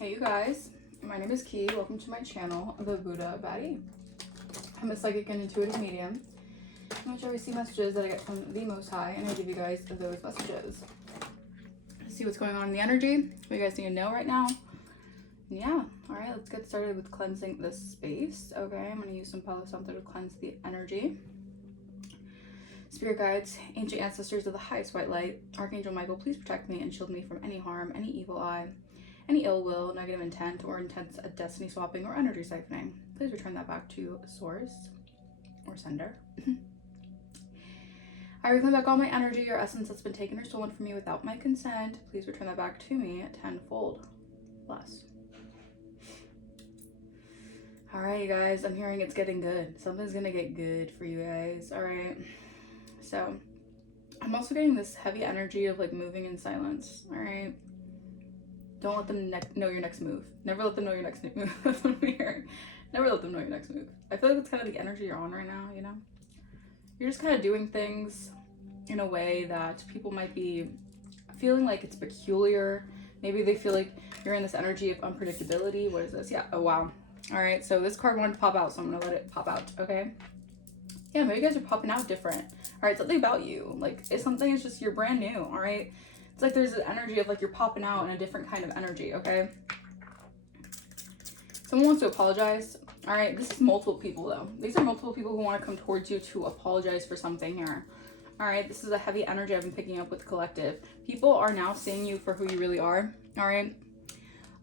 Hey you guys, my name is Key. Welcome to my channel, The Buddha Baddie. I'm a psychic and intuitive medium in which I receive messages that I get from the Most High, and I give you guys those messages. Let's see what's going on in the energy, what you guys need to know right now. Yeah, alright, let's get started with cleansing this space. Okay, I'm going to use some Palo Santo to cleanse the energy. Spirit guides, ancient ancestors of the highest white light, Archangel Michael, please protect me and shield me from any harm, any evil eye, any ill will, negative intent, or intense destiny swapping or energy siphoning. Please return that back to source or sender. I reclaim back all my energy or essence that's been taken or stolen from me without my consent. Please return that back to me tenfold. Bless. Alright, you guys, I'm hearing it's getting good. Something's gonna get good for you guys. Alright. So, I'm also getting this heavy energy of like moving in silence. Alright. Don't let them know your next move. Never let them know your next move. That's what I'm hearing. Never let them know your next move. I feel like that's kind of the energy you're on right now, you know? You're just kind of doing things in a way that people might be feeling like it's peculiar. Maybe they feel like you're in this energy of unpredictability. What is this? Yeah. Oh, wow. All right. So this card wanted to pop out, so I'm going to let it pop out. Okay. Yeah, maybe you guys are popping out different. All right. Something about you. Like, it's something, it's just you're brand new. All right. It's like there's an energy of like you're popping out in a different kind of energy. Okay. Someone wants to apologize. All right. This is multiple people, though. These are multiple people who want to come towards you to apologize for something here. All right. This is a heavy energy I've been picking up with the collective. People are now seeing you for who you really are. All right.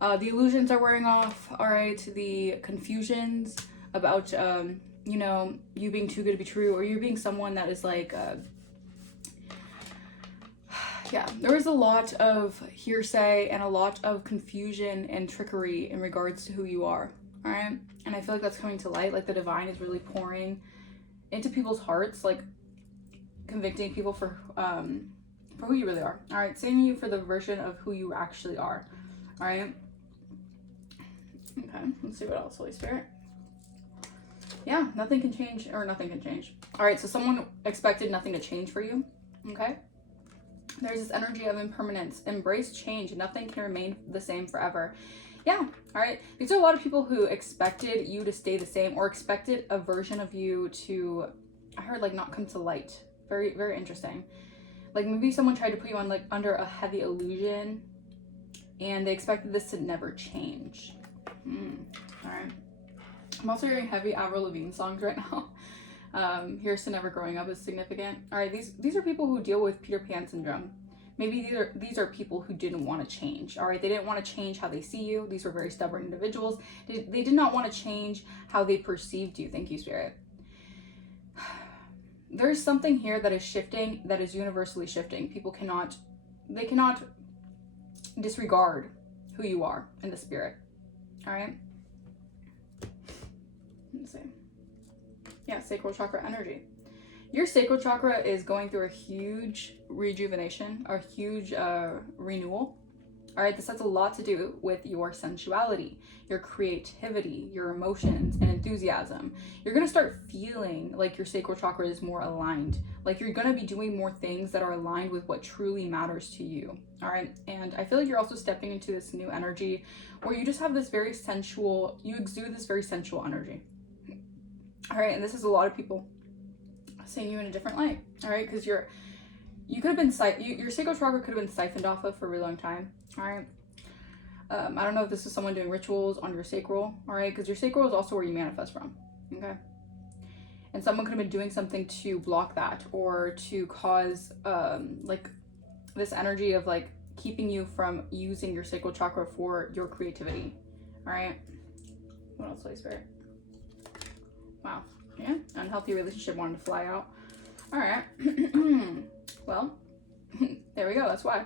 The illusions are wearing off. All right. The confusions about, you know, you being too good to be true, or you being someone that is like, yeah, there was a lot of hearsay and a lot of confusion and trickery in regards to who you are. All right. And I feel like that's coming to light. Like the divine is really pouring into people's hearts, like convicting people for who you really are. All right. Seeing you for the version of who you actually are. All right. Okay. Let's see what else, Holy Spirit. Yeah, nothing can change, or nothing can change. All right. So someone expected nothing to change for you. Okay. There's this energy of impermanence. Embrace change. Nothing can remain the same forever. Yeah, all right. These are a lot of people who expected you to stay the same, or expected a version of you to, I heard, like, not come to light. Very, very interesting. Like, maybe someone tried to put you on, like, under a heavy illusion, and they expected this to never change. All right. I'm also hearing heavy Avril Lavigne songs right now. Here's to never growing up is significant. All right, these are people who deal with Peter Pan syndrome. Maybe these are people who didn't want to change. All right, they didn't want to change how they see you. These were very stubborn individuals. They did not want to change how they perceived you. Thank you, Spirit. There's something here that is shifting, that is universally shifting. People cannot disregard who you are in the spirit. All right. Let's see. Yeah, sacral chakra energy. Your sacral chakra is going through a huge rejuvenation, a huge renewal. All right, this has a lot to do with your sensuality, your creativity, your emotions, and enthusiasm. You're going to start feeling like your sacral chakra is more aligned. Like you're going to be doing more things that are aligned with what truly matters to you. All right, and I feel like you're also stepping into this new energy where you just have this very sensual, you exude this very sensual energy. All right, and this is a lot of people seeing you in a different light. All right, because you could have been your sacral chakra could have been siphoned off of for a really long time. All right, I don't know if this is someone doing rituals on your sacral. All right, because your sacral is also where you manifest from. Okay, and someone could have been doing something to block that, or to cause like this energy of like keeping you from using your sacral chakra for your creativity. All right, what else, Holy Spirit? Wow. Yeah. Unhealthy relationship wanted to fly out. All right. Well, there we go. That's why.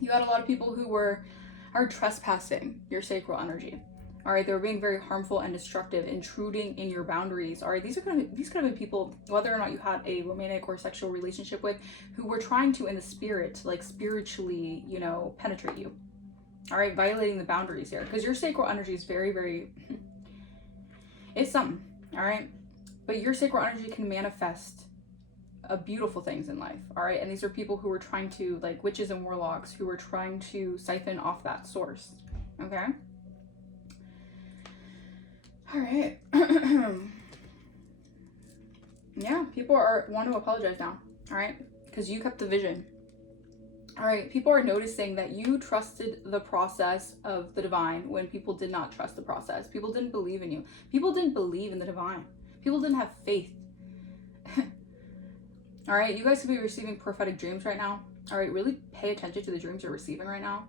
You had a lot of people who are trespassing your sacral energy. All right. They were being very harmful and destructive, intruding in your boundaries. All right. These could have been people, whether or not you had a romantic or sexual relationship with, who were trying to, in the spirit, like spiritually, you know, penetrate you. All right. Violating the boundaries here, because your sacral energy is very, very, it's something. All right, but your sacral energy can manifest beautiful things in life. All right, and these are people who were trying to, like witches and warlocks, who were trying to siphon off that source. okay? All right. Yeah, people want to apologize now, all right? Because you kept the vision. All right, people are noticing that you trusted the process of the divine when people did not trust the process. People didn't believe in you. People didn't believe in the divine. People didn't have faith. All right, you guys could be receiving prophetic dreams right now. All right, really pay attention to the dreams you're receiving right now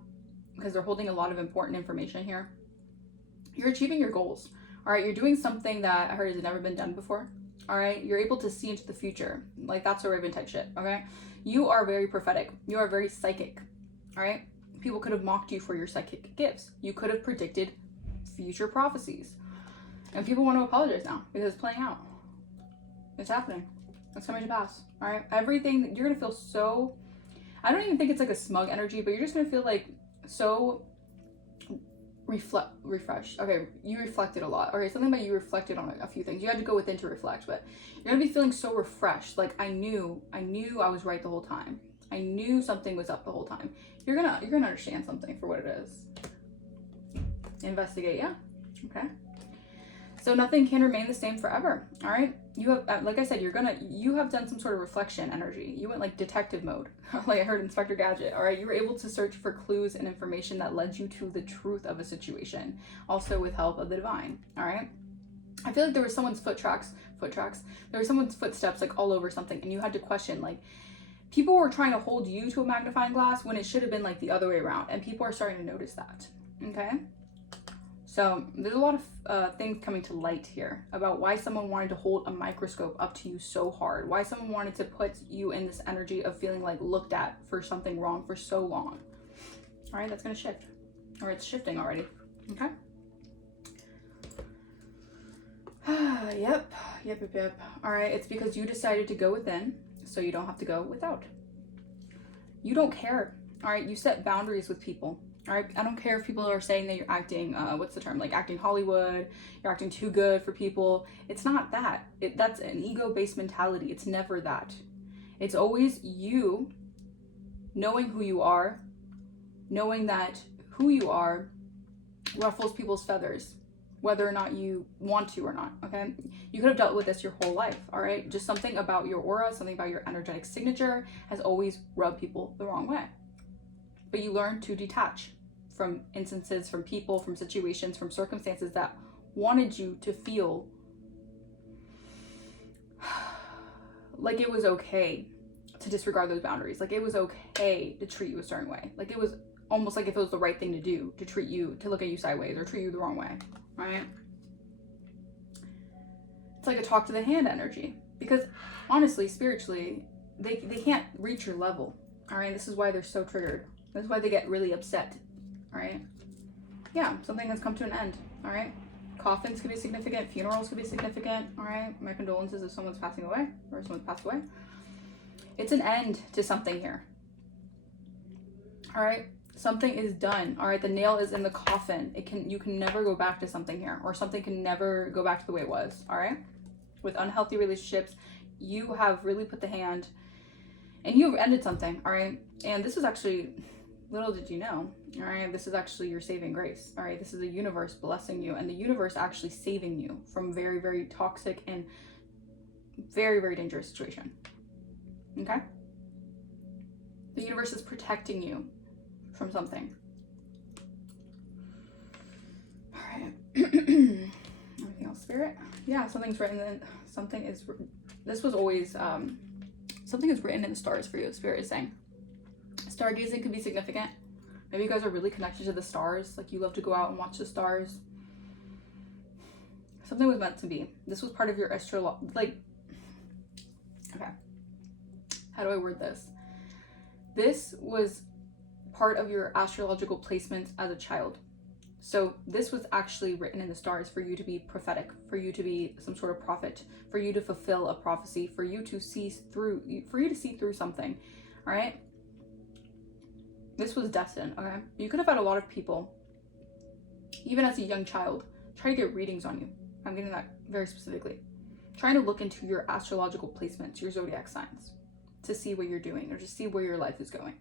because they're holding a lot of important information here. You're achieving your goals. All right, you're doing something that I heard has never been done before. All right, you're able to see into the future. Like, that's a Raven type shit, okay? You are very prophetic. You are very psychic, all right? People could have mocked you for your psychic gifts. You could have predicted future prophecies. And people want to apologize now because it's playing out. It's happening. It's coming to pass, all right? Everything, you're going to feel so, I don't even think it's like a smug energy, but you're just going to feel like so refreshed. Okay, you reflected a lot. Okay, something about you reflected on a few things. You had to go within to reflect, but you're gonna be feeling so refreshed. Like I knew I was right the whole time. I knew something was up the whole time. You're gonna understand something for what it is. Investigate, yeah. Okay. So nothing can remain the same forever. All right. You have, like I said, you have done some sort of reflection energy. You went like detective mode, like I heard Inspector Gadget. All right. You were able to search for clues and information that led you to the truth of a situation, also with help of the divine. All right. I feel like there was someone's foot tracks. There was someone's footsteps like all over something, and you had to question like, people were trying to hold you to a magnifying glass when it should have been like the other way around, and people are starting to notice that. Okay. So there's a lot of things coming to light here about why someone wanted to hold a microscope up to you so hard, why someone wanted to put you in this energy of feeling like looked at for something wrong for so long. All right, that's going to shift, or it's shifting already. Okay. Yep. All right, it's because you decided to go within so you don't have to go without. You don't care. All right, you set boundaries with people. All right, I don't care if people are saying that you're acting, what's the term? Like acting Hollywood, you're acting too good for people. It's not that. That's an ego-based mentality. It's never that. It's always you knowing who you are, knowing that who you are ruffles people's feathers, whether or not you want to or not, okay? You could have dealt with this your whole life, all right? Just something about your aura, something about your energetic signature has always rubbed people the wrong way. But you learn to detach from instances, from people, from situations, from circumstances that wanted you to feel like it was okay to disregard those boundaries. Like it was okay to treat you a certain way. Like it was almost like if it was the right thing to do, to treat you, to look at you sideways or treat you the wrong way, right? It's like a talk to the hand energy. Because honestly, spiritually, they can't reach your level, all right? This is why they're so triggered. That's why they get really upset, all right? Yeah, something has come to an end, all right? Coffins could be significant, funerals could be significant, all right? My condolences if someone's passing away or someone's passed away. It's an end to something here, all right? Something is done, all right? The nail is in the coffin. You can never go back to something here, or something can never go back to the way it was, all right? With unhealthy relationships, you have really put the hand, and you have ended something, all right? And this is actually, little did you know, all right, this is actually your saving grace, all right? This is the universe blessing you and the universe actually saving you from very, very toxic and very, very dangerous situation, okay? The universe is protecting you from something. All right. Anything else, Spirit? Yeah, something's written in, this was always, something is written in the stars for you, Spirit is saying. Stargazing could be significant. Maybe you guys are really connected to the stars. Like you love to go out and watch the stars. Something was meant to be. This was part of your okay. How do I word this? This was part of your astrological placements as a child. So this was actually written in the stars for you to be prophetic, for you to be some sort of prophet, for you to fulfill a prophecy, for you to see through something. All right. This was destined, okay? You could have had a lot of people, even as a young child, try to get readings on you. I'm getting that very specifically. Trying to look into your astrological placements, your zodiac signs, to see what you're doing or to see where your life is going.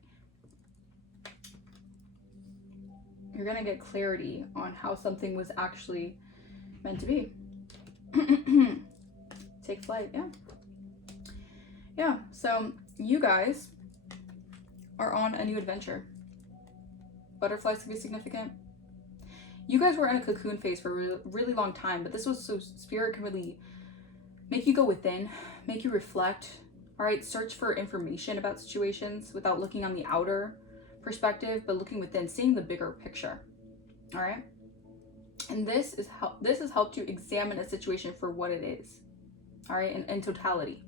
You're going to get clarity on how something was actually meant to be. Take flight, yeah. Yeah, so you guys are on a new adventure. Butterflies can be significant. You guys were in a cocoon phase for a really long time, but this was so spirit can really make you go within, make you reflect, all right? Search for information about situations without looking on the outer perspective, but looking within, seeing the bigger picture, all right? And this has helped you examine a situation for what it is, all right, in totality.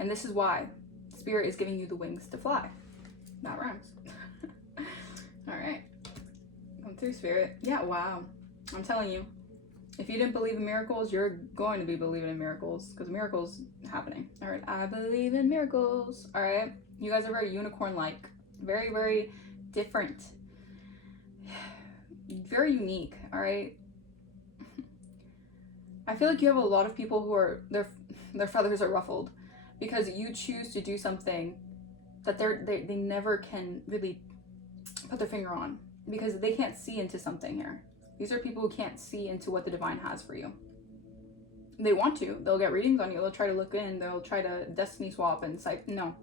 And this is why spirit is giving you the wings to fly. That rhymes. All right. Come through, spirit. Yeah, wow. I'm telling you, if you didn't believe in miracles, you're going to be believing in miracles, because miracles happening. All right. I believe in miracles. All right. You guys are very unicorn-like. Very, very different. Very unique. All right. I feel like you have a lot of people who are, their feathers are ruffled because you choose to do something that they never can really put their finger on, because they can't see into something here. These are people who can't see into what the divine has for you. They want to. They'll get readings on you. They'll try to look in. They'll try to destiny swap and say, no.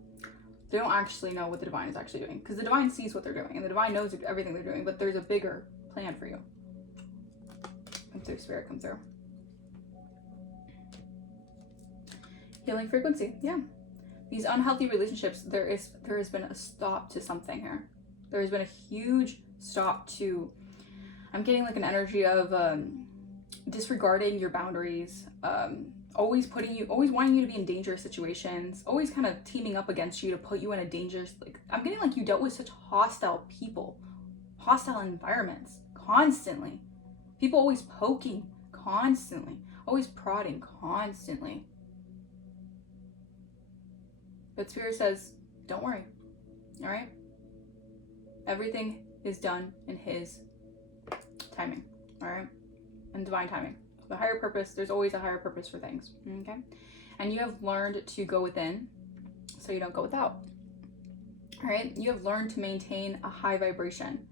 They don't actually know what the divine is actually doing, because the divine sees what they're doing and the divine knows everything they're doing, but there's a bigger plan for you. Come through, spirit, come through. Healing frequency, yeah. These unhealthy relationships, there has been a stop to something here. There has been a huge stop to, I'm getting like an energy of disregarding your boundaries, always wanting you to be in dangerous situations, always kind of teaming up against you to put you in a dangerous, like, I'm getting like you dealt with such hostile people, hostile environments, constantly. People always poking, constantly, always prodding, constantly. But spirit says, don't worry, all right? Everything is done in his timing, all right? And divine timing. The higher purpose, there's always a higher purpose for things, okay? And you have learned to go within so you don't go without, all right? You have learned to maintain a high vibration.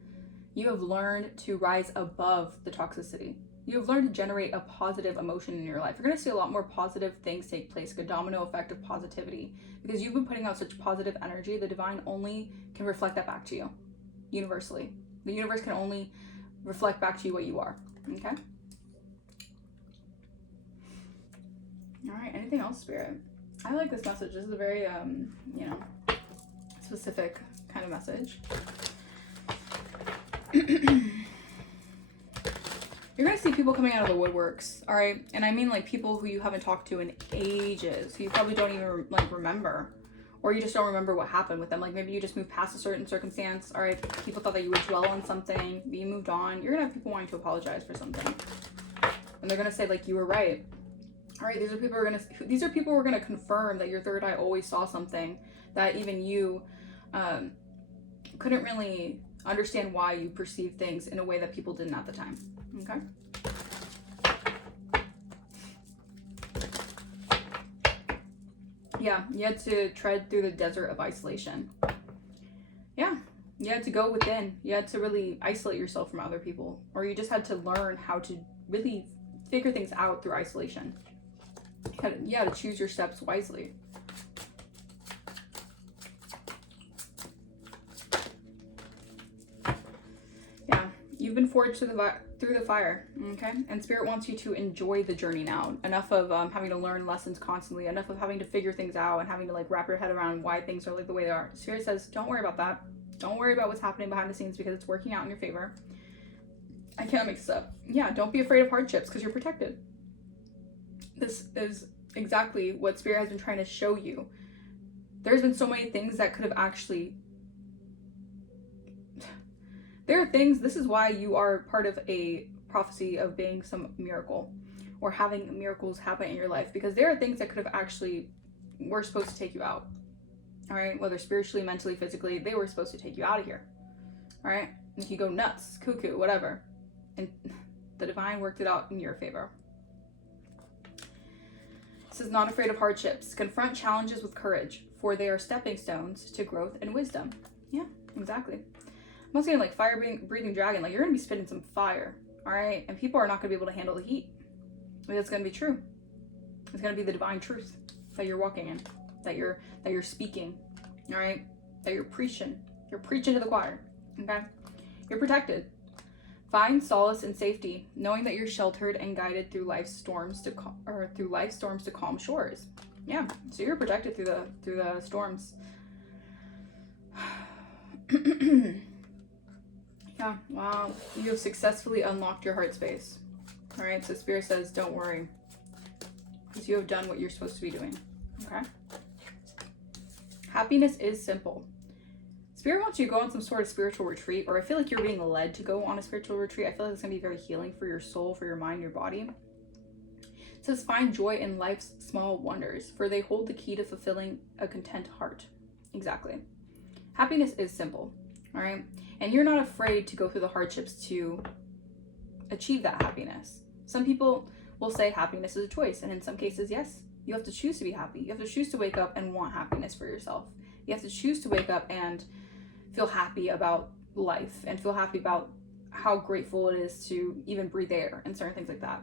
You have learned to rise above the toxicity. You have learned to generate a positive emotion in your life. You're going to see a lot more positive things take place, like a domino effect of positivity, because you've been putting out such positive energy. The divine only can reflect that back to you, universally. The universe can only reflect back to you what you are, okay? All right, anything else, spirit? I like this message. This is a very, specific kind of message. You're gonna see people coming out of the woodworks, all right? And I mean like people who you haven't talked to in ages, who you probably don't even like remember, or you just don't remember what happened with them. Like maybe you just moved past a certain circumstance, all right? People thought that you would dwell on something, but you moved on. You're gonna have people wanting to apologize for something, and they're gonna say like you were right. All right, these are people who are gonna confirm that your third eye always saw something that even you couldn't really understand why you perceived things in a way that people didn't at the time. Okay. Yeah, you had to tread through the desert of isolation. Yeah, you had to go within. You had to really isolate yourself from other people, or you just had to learn how to really figure things out through isolation. You had to choose your steps wisely. Yeah, you've been forged through the fire, okay? And spirit wants you to enjoy the journey now. Enough of having to learn lessons constantly, enough of having to figure things out and having to like wrap your head around why things are like the way they are. Spirit says, don't worry about that. Don't worry about what's happening behind the scenes, because it's working out in your favor. I can't make this up. Yeah, don't be afraid of hardships, because you're protected. This is exactly what spirit has been trying to show you. There's been so many things that could have actually, there are things, this is why you are part of a prophecy of being some miracle or having miracles happen in your life, because there are things that could have actually were supposed to take you out. All right, whether spiritually, mentally, physically, they were supposed to take you out of here. All right, if you go nuts, cuckoo, whatever, and the divine worked it out in your favor. It says, not afraid of hardships. Confront challenges with courage, for they are stepping stones to growth and wisdom. Yeah, exactly. not saying like fire breathing dragon, like you're gonna be spitting some fire, all right? And people are not gonna be able to handle the heat. But it's gonna be true. It's gonna be the divine truth that you're walking in, that you're speaking, all right? That you're preaching. You're preaching to the choir, okay? You're protected. Find solace and safety, knowing that you're sheltered and guided through life's storms to calm shores. Yeah, so you're protected through the storms. Yeah, wow. You have successfully unlocked your heart space. All right, so Spirit says, don't worry, because you have done what you're supposed to be doing. Okay. Happiness is simple. Spirit wants you to go on some sort of spiritual retreat, or I feel like you're being led to go on a spiritual retreat. I feel like it's gonna be very healing for your soul, for your mind, your body. It says, find joy in life's small wonders, for they hold the key to fulfilling a content heart. Exactly. Happiness is simple, all right? And you're not afraid to go through the hardships to achieve that happiness. Some people will say happiness is a choice, and in some cases, yes, you have to choose to be happy. You have to choose to wake up and want happiness for yourself. You have to choose to wake up and feel happy about life and feel happy about how grateful it is to even breathe air and certain things like that.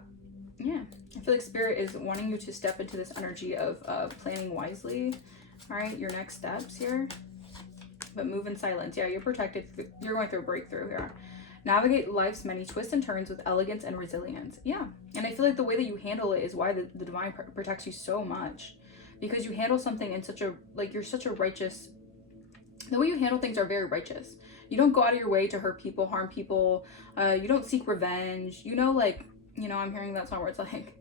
Yeah, I feel like Spirit is wanting you to step into this energy of planning wisely. All right, your next steps here, but move in silence. Yeah, you're protected. You're going through a breakthrough here. Navigate life's many twists and turns with elegance and resilience. Yeah, and I feel like the way that you handle it is why the divine protects you so much, because you handle something in such a, like, you're such a righteous, the way you handle things are very righteous. You don't go out of your way to hurt people, harm people. You don't seek revenge. You know, like, you know, I'm hearing that song where it's like,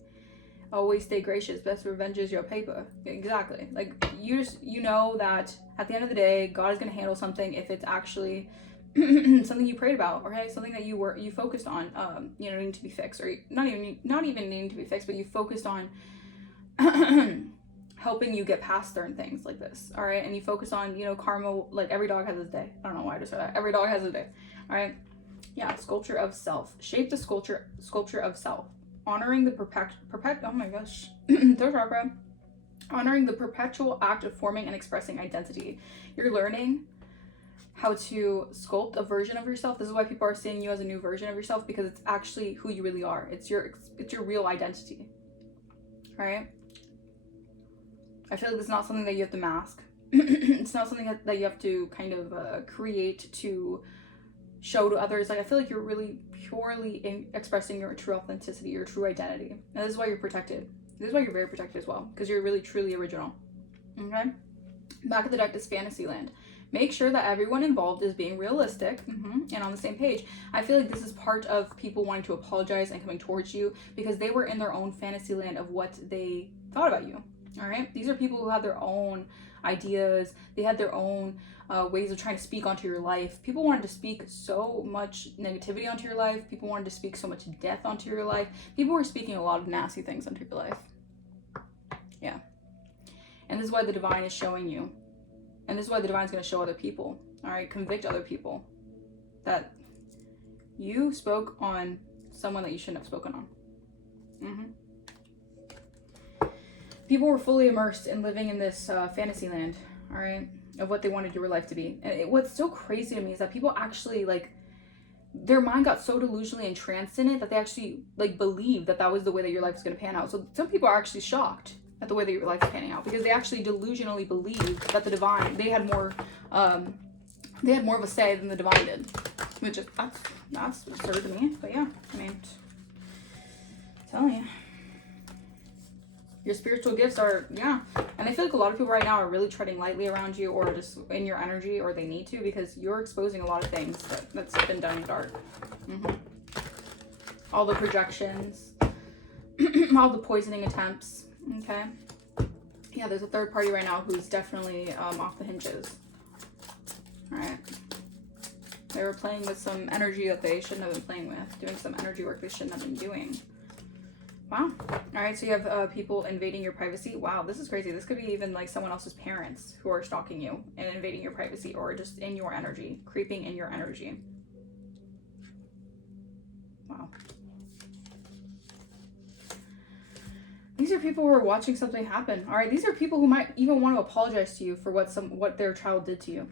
always stay gracious, best revenge is your paper. Exactly. Like, you know that at the end of the day, God is going to handle something if it's actually something you prayed about, okay? Something that you focused on, you know, needing to be fixed, or not even needing to be fixed, but you focused on helping you get past certain things like this, all right? And you focus on, you know, karma, like every dog has his day. I don't know why I just said that. Every dog has his day, all right? Yeah, sculpture of self. Shape the sculpture of self. Honoring the oh my gosh, third chakra. Honoring the perpetual act of forming and expressing identity. You're learning how to sculpt a version of yourself. This is why people are seeing you as a new version of yourself, because it's actually who you really are. It's your real identity, all right? I feel like it's not something that you have to mask. It's not something that you have to kind of create to show to others. Like, I feel like you're really purely expressing your true authenticity, your true identity. And this is why you're protected. This is why you're very protected as well, because you're really truly original. Okay? Back of the deck is Fantasyland. Make sure that everyone involved is being realistic and on the same page. I feel like this is part of people wanting to apologize and coming towards you because they were in their own fantasy land of what they thought about you. All right? These are people who have their own ideas. They had their own ways of trying to speak onto your life. People wanted to speak so much negativity onto your life. People wanted to speak so much death onto your life. People were speaking a lot of nasty things onto your life. Yeah. And this is why the divine is showing you. And this is why the divine is going to show other people. All right? Convict other people that you spoke on someone that you shouldn't have spoken on. People were fully immersed in living in this fantasy land, all right, of what they wanted your life to be. And what's so crazy to me is that people actually, like, their mind got so delusionally entranced in it that they actually, like, believed that that was the way that your life was going to pan out. So some people are actually shocked at the way that your life is panning out, because they actually delusionally believed that the divine, they had more of a say than the divine did, which is, that's absurd to me. But yeah, I mean, I'm telling you. Your spiritual gifts are, yeah. And I feel like a lot of people right now are really treading lightly around you, or just in your energy, or they need to, because you're exposing a lot of things that's been done in the dark. All the projections, all the poisoning attempts, okay? Yeah, there's a third party right now who's definitely off the hinges. All right. They were playing with some energy that they shouldn't have been playing with, doing some energy work they shouldn't have been doing. Wow. All right, so you have people invading your privacy. Wow, this is crazy. This could be even like someone else's parents who are stalking you and invading your privacy, or just in your energy, creeping in your energy. Wow. These are people who are watching something happen. All right, these are people who might even want to apologize to you for what their child did to you.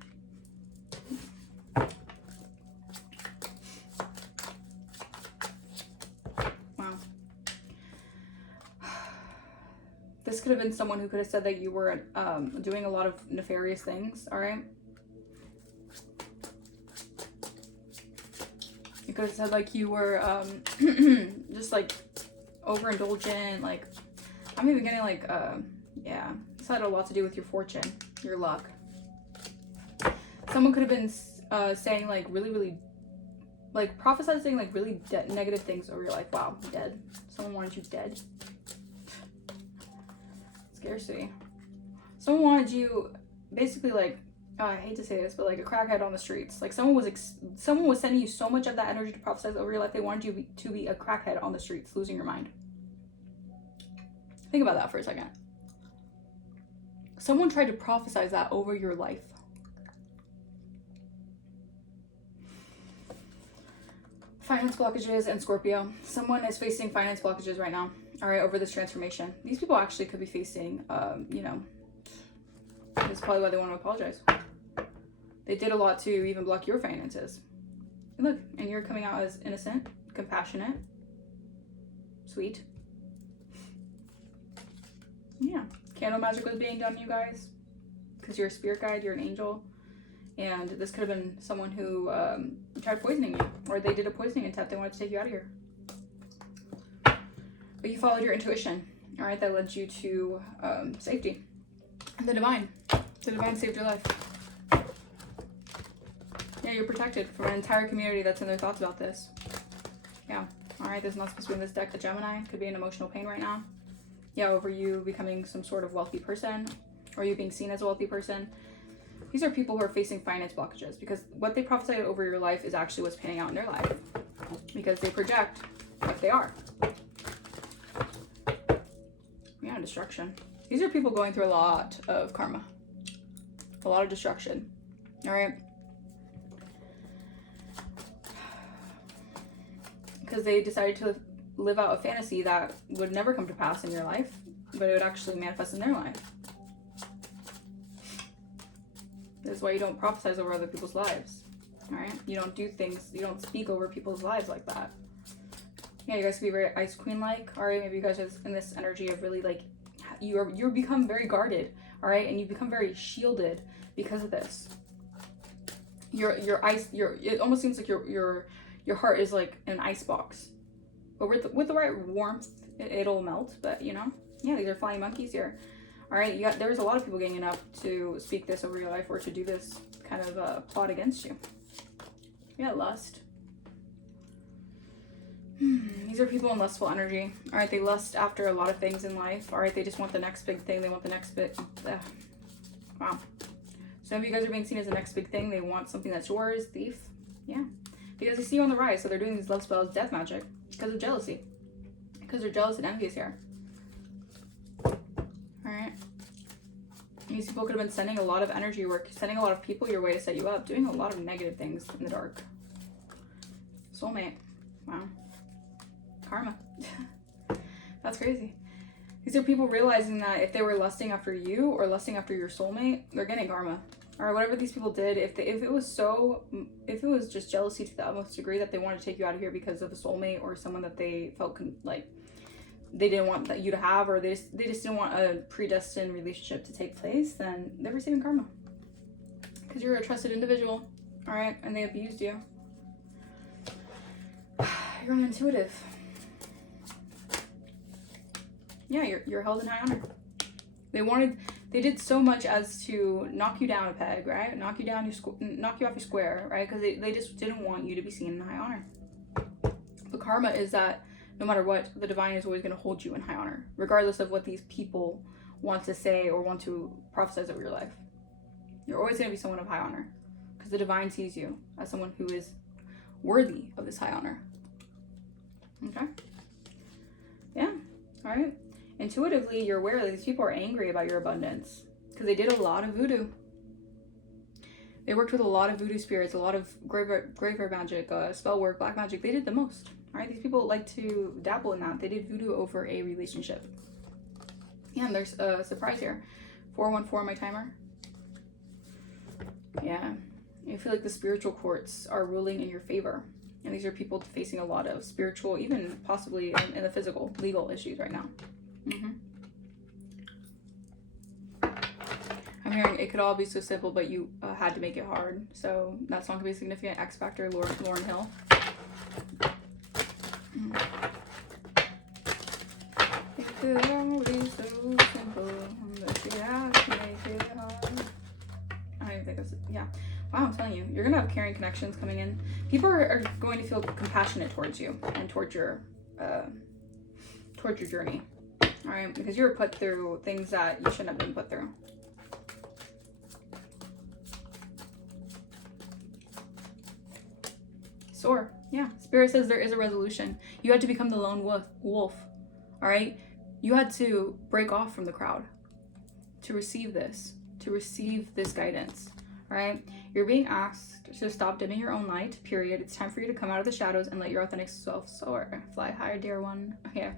could have been someone who could have said that you were doing a lot of nefarious things, all right? You could have said like you were just like overindulgent, like I'm even getting like yeah, this had a lot to do with your fortune, your luck. Someone could have been saying like really like prophesizing like really negative things over your life. Wow, dead. Someone wanted you dead. Scarcity. Someone wanted you basically like, oh, I hate to say this, but like a crackhead on the streets. Like someone was sending you so much of that energy to prophesize over your life. They wanted you to be a crackhead on the streets, losing your mind. Think about that for a second. Someone tried to prophesize that over your life. Finance blockages and Scorpio. Someone is facing finance blockages right now, all right, over this transformation. These people actually could be facing, you know, this is probably why they want to apologize. They did a lot to even block your finances. And look, and you're coming out as innocent, compassionate, sweet. Yeah, candle magic was being done, you guys, because you're a spirit guide, you're an angel. And this could have been someone who tried poisoning you, or they did a poisoning attempt. They wanted to take you out of here. But you followed your intuition, all right? That led you to safety. The divine saved your life. Yeah, you're protected from an entire community that's in their thoughts about this. Yeah, all right, there's not supposed to be in this deck. A Gemini could be in emotional pain right now. Yeah, over you becoming some sort of wealthy person, or you being seen as a wealthy person. These are people who are facing finance blockages because what they prophesied over your life is actually what's panning out in their life, because they project what they are. Yeah, destruction. These are people going through a lot of karma, a lot of destruction. All right, because they decided to live out a fantasy that would never come to pass in your life, but it would actually manifest in their life. This is why you don't prophesize over other people's lives, all right? You don't do things, you don't speak over people's lives like that. Yeah, you guys can be very Ice Queen-like, all right? Maybe you guys are in this energy of really like, you become very guarded, all right? And you become very shielded because of this. It almost seems like your heart is like an ice box, but with the right warmth, it'll melt. But you know, yeah, these are flying monkeys here. All right, there's a lot of people ganging up to speak this over your life or to do this kind of plot against you. Yeah, lust. These are people in lustful energy. All right, they lust after a lot of things in life. All right, they just want the next big thing. They want the next bit. Wow. Some of you guys are being seen as the next big thing. They want something that's yours. Thief. Yeah. Because they see you on the rise, so they're doing these love spells, death magic, because of jealousy. Because they're jealous and envious here. Alright. These people could have been sending a lot of energy work, sending a lot of people your way to set you up, doing a lot of negative things in the dark. Soulmate. Wow. Karma. That's crazy. These are people realizing that if they were lusting after you or lusting after your soulmate, they're getting karma. Or whatever these people did, if it was just jealousy to the utmost degree that they wanted to take you out of here because of a soulmate or someone that they felt like they didn't want you to have, or they just didn't want a predestined relationship to take place, then they're receiving karma. Because you're a trusted individual, all right, and they abused you. You're an intuitive. Yeah, you're held in high honor. They did so much as to knock you down a peg, right? Knock you off your square, right? Because they just didn't want you to be seen in high honor. The karma is that no matter what, the divine is always going to hold you in high honor, regardless of what these people want to say or want to prophesize over your life. You're always going to be someone of high honor, because the divine sees you as someone who is worthy of this high honor. Okay? Yeah. All right. Intuitively, you're aware that these people are angry about your abundance because they did a lot of voodoo. They worked with a lot of voodoo spirits, a lot of graveyard magic, spell work, black magic. They did the most. All right, these people like to dabble in that. They did voodoo over a relationship. Yeah, and there's a surprise here. 414 my timer. Yeah, I feel like the spiritual courts are ruling in your favor. And these are people facing a lot of spiritual, even possibly in the physical, legal issues right now. I'm hearing it could all be so simple, but you had to make it hard. So that song could be significant. X Factor, Lauryn Hill. It could all be so simple, but you have to make it hard. I don't even think that's, yeah. Wow, I'm telling you, you're going to have caring connections coming in. People are going to feel compassionate towards you and towards your journey. All right, because you were put through things that you shouldn't have been put through. Soar. Yeah, Spirit says there is a resolution. You had to become the lone wolf. All right, you had to break off from the crowd to receive this guidance. All right, you're being asked to stop dimming your own light, period. It's time for you to come out of the shadows and let your authentic self soar. Fly higher, dear one. Okay,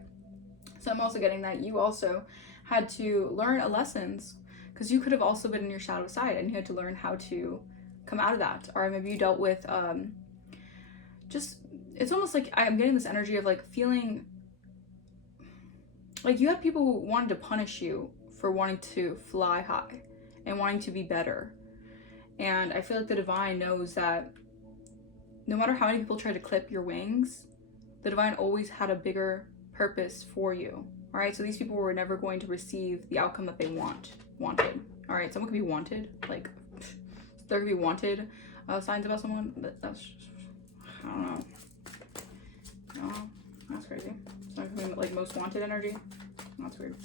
so I'm also getting that you also had to learn lessons, because you could have also been in your shadow side and you had to learn how to come out of that. Or maybe you dealt with just, it's almost like I'm getting this energy of like feeling like you had people who wanted to punish you for wanting to fly high and wanting to be better. And I feel like the divine knows that no matter how many people try to clip your wings, the divine always had a bigger purpose for you. All right, so these people were never going to receive the outcome that they wanted. All right, someone could be wanted, like there could be wanted signs about someone, but that's just, I don't know. Oh, that's crazy. So it could be like most wanted energy. That's weird.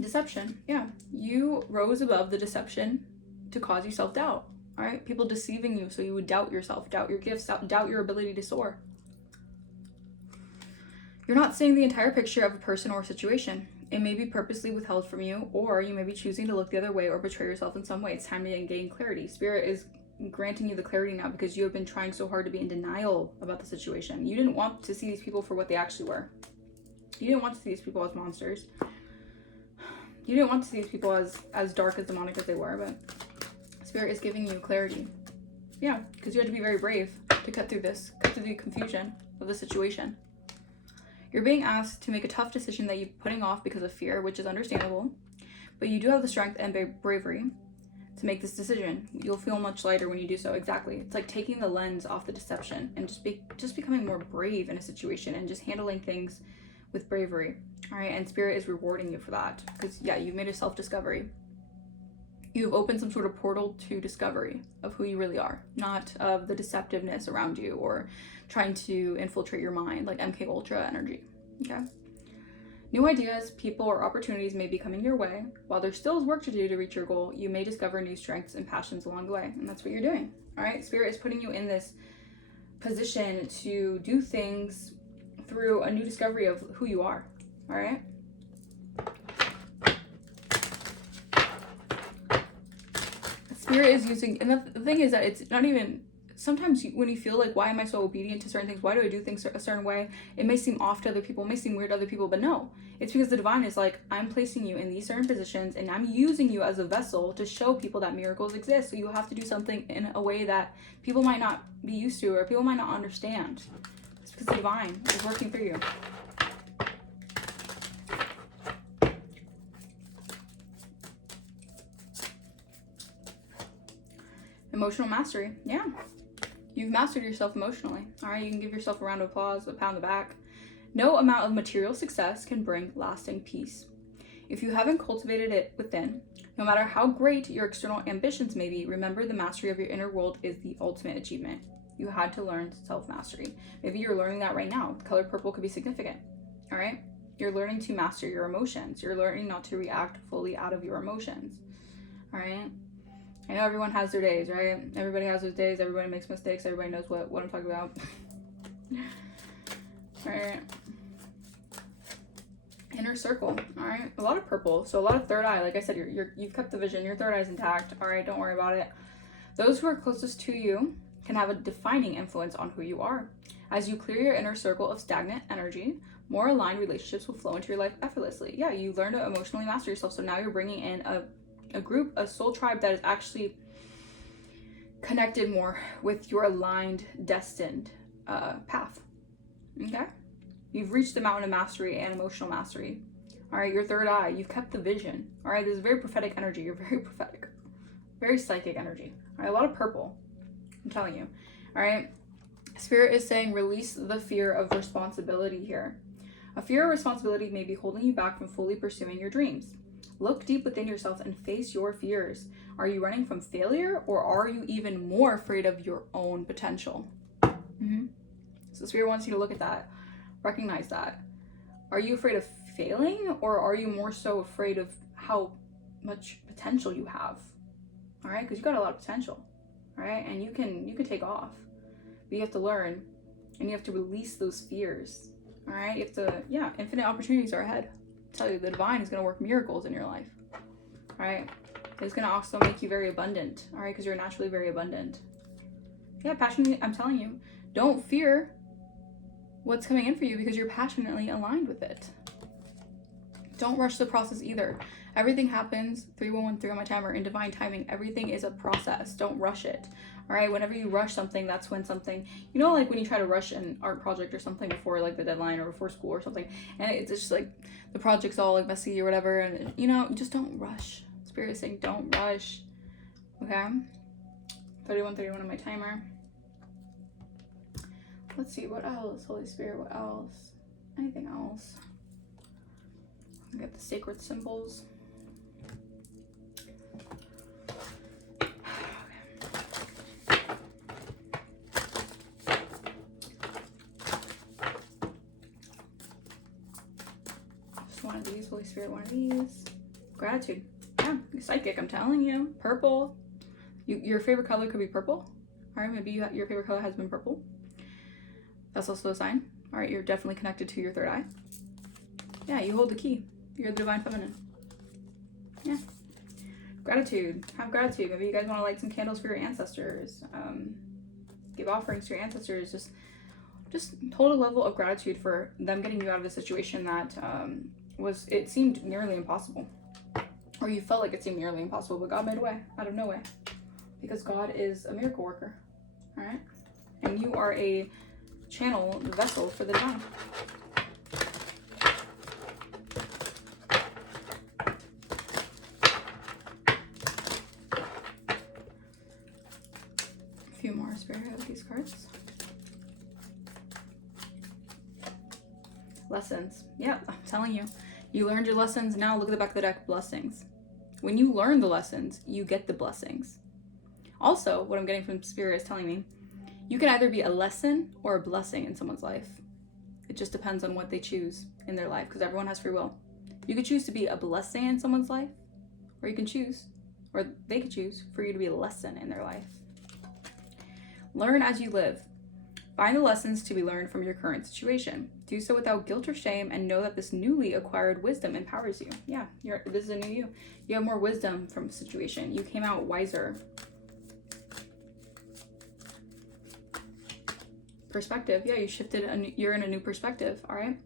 Deception. Yeah, you rose above the deception to cause you self-doubt. All right, people deceiving you so you would doubt yourself, doubt your gifts, doubt your ability to soar. You're not seeing the entire picture of a person or situation. It may be purposely withheld from you, or you may be choosing to look the other way or betray yourself in some way. It's time to gain clarity. Spirit is granting you the clarity now because you have been trying so hard to be in denial about the situation. You didn't want to see these people for what they actually were. You didn't want to see these people as monsters. You didn't want to see these people as dark, as demonic as they were, but Spirit is giving you clarity. Yeah, because you had to be very brave to cut through the confusion of the situation. You're being asked to make a tough decision that you're putting off because of fear, which is understandable, but you do have the strength and bravery to make this decision. You'll feel much lighter when you do so. Exactly. It's like taking the lens off the deception and just becoming more brave in a situation and just handling things with bravery. All right, and Spirit is rewarding you for that because, yeah, you've made a self-discovery. You've opened some sort of portal to discovery of who you really are, not of the deceptiveness around you or trying to infiltrate your mind like MK Ultra energy. Okay. New ideas, people, or opportunities may be coming your way. While there still is work to do to reach your goal, you may discover new strengths and passions along the way, and that's what you're doing. All right, Spirit is putting you in this position to do things through a new discovery of who you are. All right. Spirit is using, and the thing is that it's not even, sometimes when you feel like, why am I so obedient to certain things? Why do I do things a certain way? It may seem off to other people, it may seem weird to other people, but no. It's because the divine is like, I'm placing you in these certain positions and I'm using you as a vessel to show people that miracles exist. So you have to do something in a way that people might not be used to or people might not understand. It's because the divine is working through you. Emotional mastery. Yeah. You've mastered yourself emotionally. All right. You can give yourself a round of applause, a pat on the back. No amount of material success can bring lasting peace if you haven't cultivated it within. No matter how great your external ambitions may be, remember the mastery of your inner world is the ultimate achievement. You had to learn self-mastery. Maybe you're learning that right now. The color purple could be significant. All right. You're learning to master your emotions. You're learning not to react fully out of your emotions. All right. I know everyone has their days, right? Everybody has those days. Everybody makes mistakes. Everybody knows what I'm talking about. All right. Inner circle. All right. A lot of purple. So a lot of third eye. Like I said, you've kept the vision. Your third eye is intact. All right. Don't worry about it. Those who are closest to you can have a defining influence on who you are. As you clear your inner circle of stagnant energy, more aligned relationships will flow into your life effortlessly. Yeah, you learn to emotionally master yourself. So now you're bringing in a group, a soul tribe that is actually connected more with your aligned, destined path. Okay? You've reached the mountain of mastery and emotional mastery. All right, your third eye, you've kept the vision. All right, this is very prophetic energy. You're very prophetic, very psychic energy. All right, a lot of purple, I'm telling you. All right, Spirit is saying release the fear of responsibility here. A fear of responsibility may be holding you back from fully pursuing your dreams. Look deep within yourself and face your fears. Are you running from failure, or are you even more afraid of your own potential? So Spirit wants you to look at that, recognize that. Are you afraid of failing, or are you more so afraid of how much potential you have? All right, because you got a lot of potential, all right, and you can take off, but you have to learn, and you have to release those fears. All right, you have to, infinite opportunities are ahead. I tell you, the divine is going to work miracles in your life. All right, it's going to also make you very abundant. All right, because you're naturally very abundant. Yeah, passionately, I'm telling you, don't fear what's coming in for you, because you're passionately aligned with it. Don't rush the process either. Everything happens, 3113 on my timer, in divine timing. Everything is a process. Don't rush it. All right, whenever you rush something, that's when something, you know, like when you try to rush an art project or something before like the deadline or before school or something, and it's just like the project's all like messy or whatever, and you know, just don't rush. Spirit is saying don't rush. Okay, 3131 on my timer. Let's see, what else? Holy Spirit, what else? Anything else? I got the sacred symbols. Just one of these, Holy Spirit, one of these. Gratitude. Yeah, psychic, I'm telling you. Purple. Your favorite color could be purple. All right, maybe your favorite color has been purple. That's also a sign. All right, you're definitely connected to your third eye. Yeah, you hold the key. You're the divine feminine. Yeah. Gratitude. Have gratitude. Maybe you guys want to light some candles for your ancestors. Give offerings to your ancestors. Just hold a level of gratitude for them getting you out of a situation that it seemed nearly impossible. Or you felt like it seemed nearly impossible, but God made a way out of no way. Because God is a miracle worker. All right? And you are a channel, the vessel for the divine. A few more Spirit of these cards. Lessons. Yeah, I'm telling you. You learned your lessons. Now look at the back of the deck. Blessings. When you learn the lessons, you get the blessings. Also, what I'm getting from Spirit is telling me, you can either be a lesson or a blessing in someone's life. It just depends on what they choose in their life, because everyone has free will. You could choose to be a blessing in someone's life, or you can choose, or they could choose for you to be a lesson in their life. Learn as you live. Find the lessons to be learned from your current situation. Do so without guilt or shame, and know that this newly acquired wisdom empowers you. Yeah, this is a new you. You have more wisdom from a situation. You came out wiser. Perspective. Yeah, you shifted. You're in a new perspective. All right.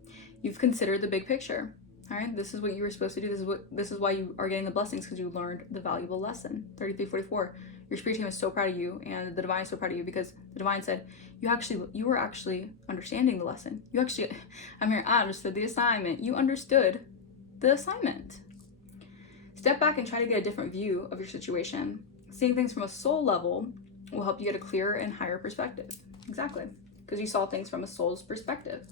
You've considered the big picture. All right. This is what you were supposed to do. This is why you are getting the blessings, because you learned the valuable lesson. 3344. Your spirit team is so proud of you, and the divine is so proud of you, because the divine said you were actually understanding the lesson. I'm here. I understood the assignment. You understood the assignment. Step back and try to get a different view of your situation. Seeing things from a soul level will help you get a clearer and higher perspective. Exactly. Because you saw things from a soul's perspective.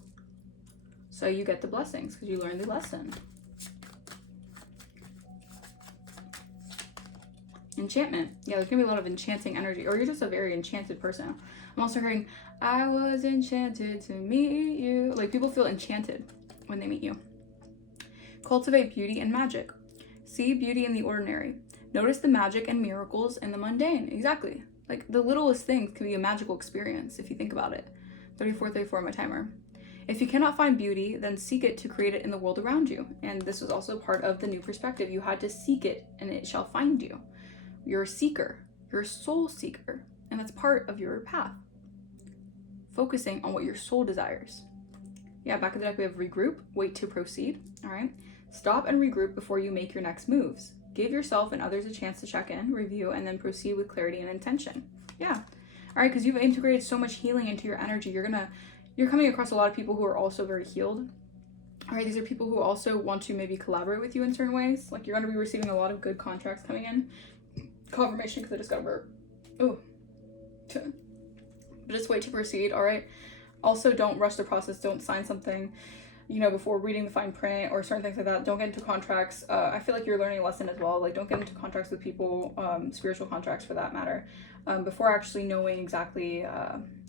So you get the blessings because you learned the lesson. Enchantment. Yeah, there's going to be a lot of enchanting energy. Or you're just a very enchanted person. I'm also hearing, I was enchanted to meet you. Like, people feel enchanted when they meet you. Cultivate beauty and magic. See beauty in the ordinary. Notice the magic and miracles in the mundane. Exactly. Like, the littlest things can be a magical experience if you think about it. 3434 on my timer. If you cannot find beauty, then seek it to create it in the world around you. And this was also part of the new perspective. You had to seek it, and it shall find you. You're a seeker. You're a soul seeker. And that's part of your path. Focusing on what your soul desires. Yeah, back of the deck we have regroup, wait to proceed. All right. Stop and regroup before you make your next moves. Give yourself and others a chance to check in, review, and then proceed with clarity and intention. Yeah. All right, because you've integrated so much healing into your energy. You're coming across a lot of people who are also very healed. All right, these are people who also want to maybe collaborate with you in certain ways. Like, you're going to be receiving a lot of good contracts coming in. Confirmation, because I just got a burp. Oh. But just wait to proceed, all right? Also, don't rush the process. Don't sign something, you know, before reading the fine print or certain things like that. Don't get into contracts. I feel like you're learning a lesson as well. Like, don't get into contracts with people, spiritual contracts for that matter, before actually knowing exactly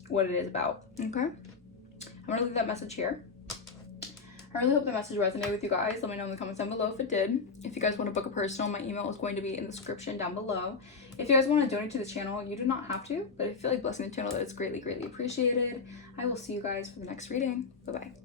what it is about, okay? I'm going to leave that message here. I really hope the message resonated with you guys. Let me know in the comments down below if it did. If you guys want to book a personal, my email is going to be in the description down below. If you guys want to donate to the channel, you do not have to, but if you feel like blessing the channel, that is greatly, greatly appreciated. I will see you guys for the next reading. Bye-bye.